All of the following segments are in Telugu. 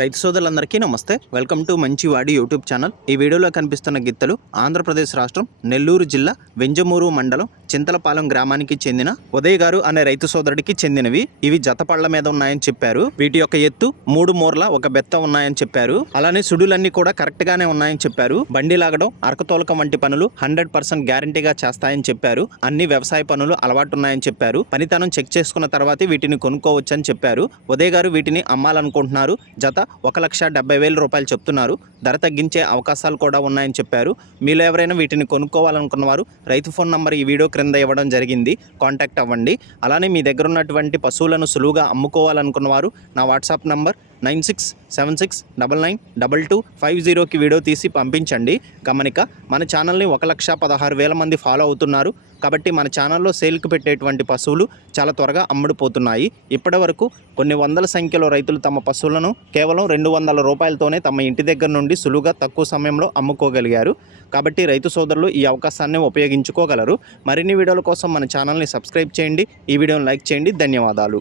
రైతు సోదరులందరికీ నమస్తే. వెల్కమ్ టు మంచివాడి యూట్యూబ్ ఛానల్. ఈ వీడియోలో కనిపిస్తున్న గిత్తలు ఆంధ్రప్రదేశ్ రాష్ట్రం నెల్లూరు జిల్లా వెంజమూరు మండలం చింతలపాలెం గ్రామానికి చెందిన ఉదయ్ గారు అనే రైతు సోదరుడికి చెందినవి. ఇవి జతపళ్ల మీద ఉన్నాయని చెప్పారు. వీటి యొక్క ఎత్తు 3 మూరల 1 బెత్త ఉన్నాయని చెప్పారు. అలానే సుడులన్నీ కూడా కరెక్ట్ గానే ఉన్నాయని చెప్పారు. బండి లాగడం, అరకతోలకం వంటి పనులు 100% గ్యారంటీగా చేస్తాయని చెప్పారు. అన్ని వ్యవసాయ పనులు అలవాటు ఉన్నాయని చెప్పారు. పనితనం చెక్ చేసుకున్న తర్వాతే వీటిని కొనుక్కోవచ్చని చెప్పారు. ఉదయ్ గారు వీటిని అమ్మాలనుకుంటున్నారు. జత 1,70,000 రూపాయలు చెప్తున్నారు. ధర తగ్గించే అవకాశాలు కూడా ఉన్నాయని చెప్పారు. మీలో ఎవరైనా వీటిని కొనుక్కోవాలనుకున్న వారు రైతు ఫోన్ నంబర్ ఈ వీడియో క్రింద ఇవ్వడం జరిగింది. కాంటాక్ట్ అవ్వండి. అలానే మీ దగ్గర ఉన్నటువంటి పశువులను సులువుగా అమ్ముకోవాలనుకున్న వారు నా వాట్సాప్ నంబర్ 9676992250కి వీడియో తీసి పంపించండి. గమనిక, మన ఛానల్ని 1,16,000 మంది ఫాలో అవుతున్నారు. కాబట్టి మన ఛానల్లో సేల్కి పెట్టేటువంటి పశువులు చాలా త్వరగా అమ్ముడుపోతున్నాయి. ఇప్పటి వరకు కొన్ని వందల సంఖ్యలో రైతులు తమ పశువులను కేవలం 200 రూపాయలతోనే తమ ఇంటి దగ్గర నుండి సులువుగా తక్కువ సమయంలో అమ్ముకోగలిగారు. కాబట్టి రైతు సోదరులు ఈ అవకాశాన్ని ఉపయోగించుకోగలరు. మరిన్ని వీడియోల కోసం మన ఛానల్ని సబ్స్క్రైబ్ చేయండి. ఈ వీడియోని లైక్ చేయండి. ధన్యవాదాలు.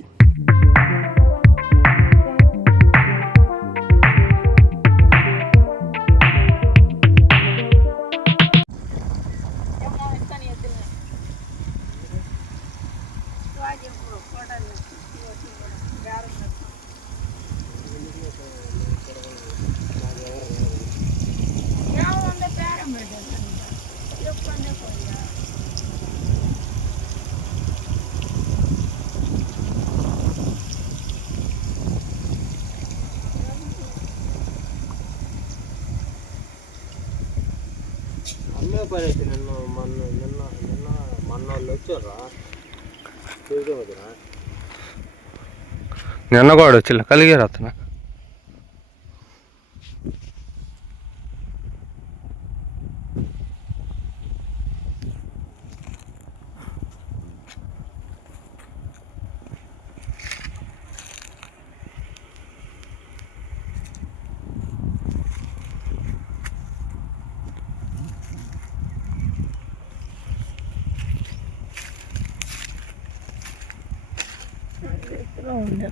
అమ్మే పని అయితే నిన్న వాళ్ళు వచ్చారా నిన్న కూడా వచ్చి కలిగారు అతను. ఉండే